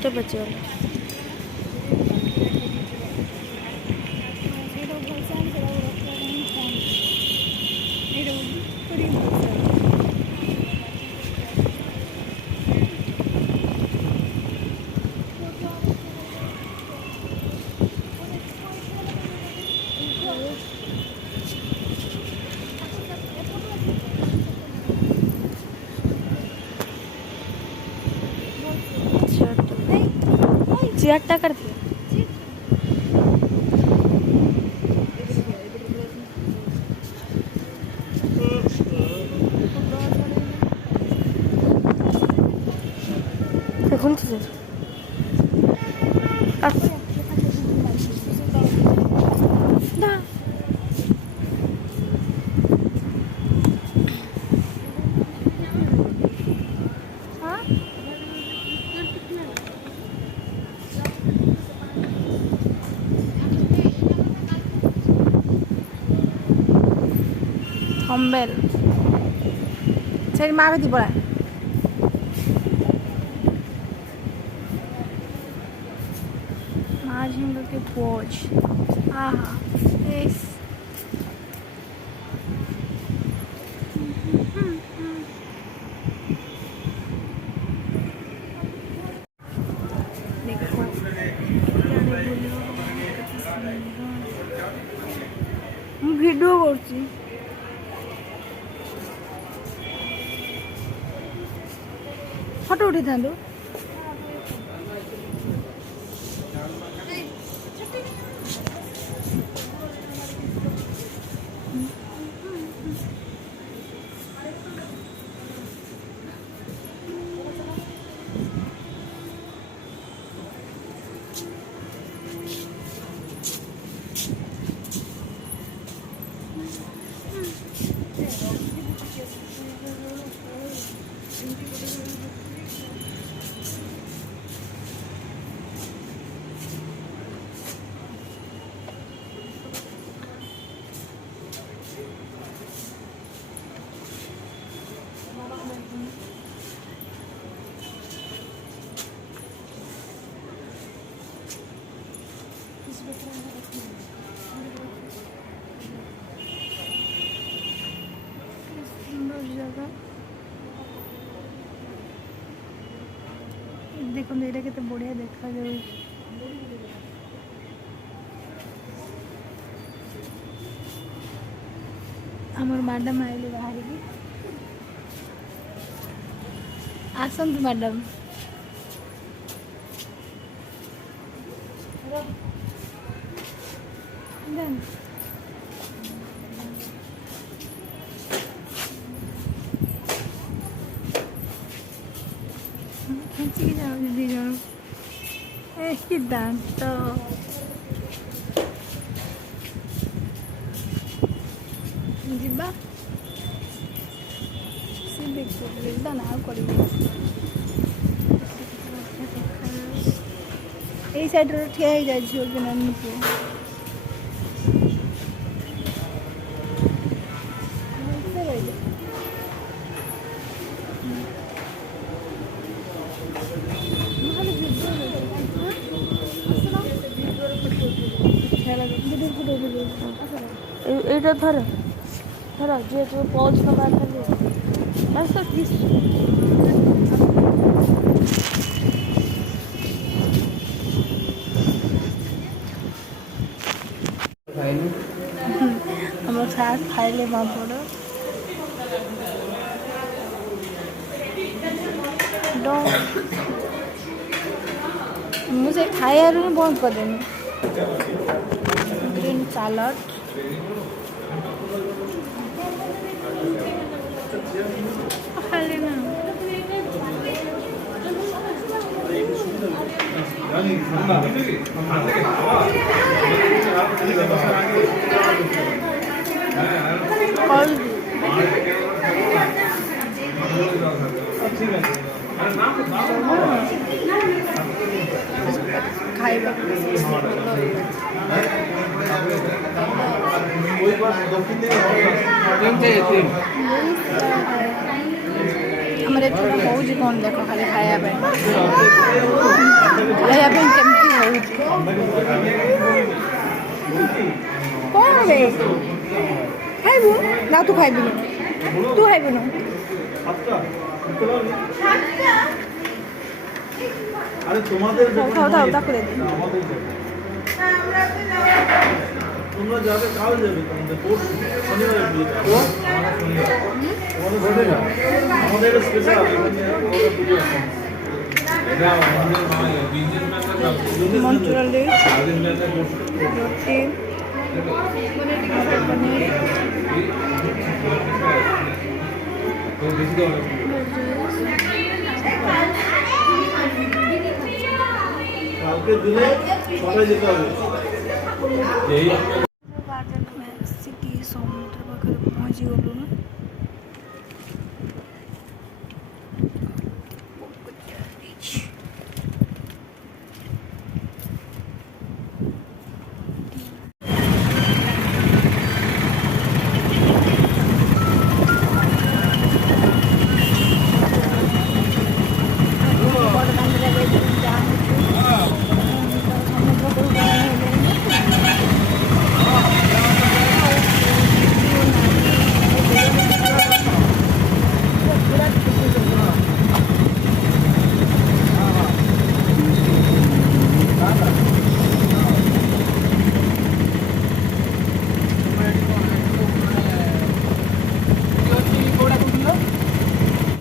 ଚାରିଟା ବାଜିଗଲା। চেয়ারটা কার দেখুন না Hombel. Cari mana di bola? Imagem do que pode. Ah, esse. Video করছি ফটো উঠেଥାନ୍ତୁ देखो मेरा के तो बढ़िया देखा जाए आमर मैडम आइले बाहर की आसंत मैडम खेचिकी जाओ दी जाओ कि दांत ଯିବା ସେ ଦେଖ ନା କରିବ ଏଇ ସାଇଡରେ ଠିଆ ହେଇଯାଇଛି ଗୋଟେ ନାନୀକୁ এইটা ধরে ধরো যে পৌঁছ নবার বাস তো প্লিজ আমার সাথ খাইলে মা পড়ো मुझे खाया बंद कर देनी ग्रीन सैलड खाली ना खाइबा ଆମର ଏଥର ହେଉଛି କ'ଣ ଦେଖ ଖାଲି ଖାଇବା ପାଇଁ କେମିତି ହେଉଛି କ'ଣ ରେ ଖାଇବୁ ନା ତୁ ଖାଇବୁନି ତୁ ଖାଇବୁନୁ থাও তাকে দে তোমরা যাবে কাল যাবে তোমাদের পরশু শনিবারে বিয়েটা আমাদের স্পেশাল মন্চুরালি রুটি কালকে দিলে সবাই যেতে হবে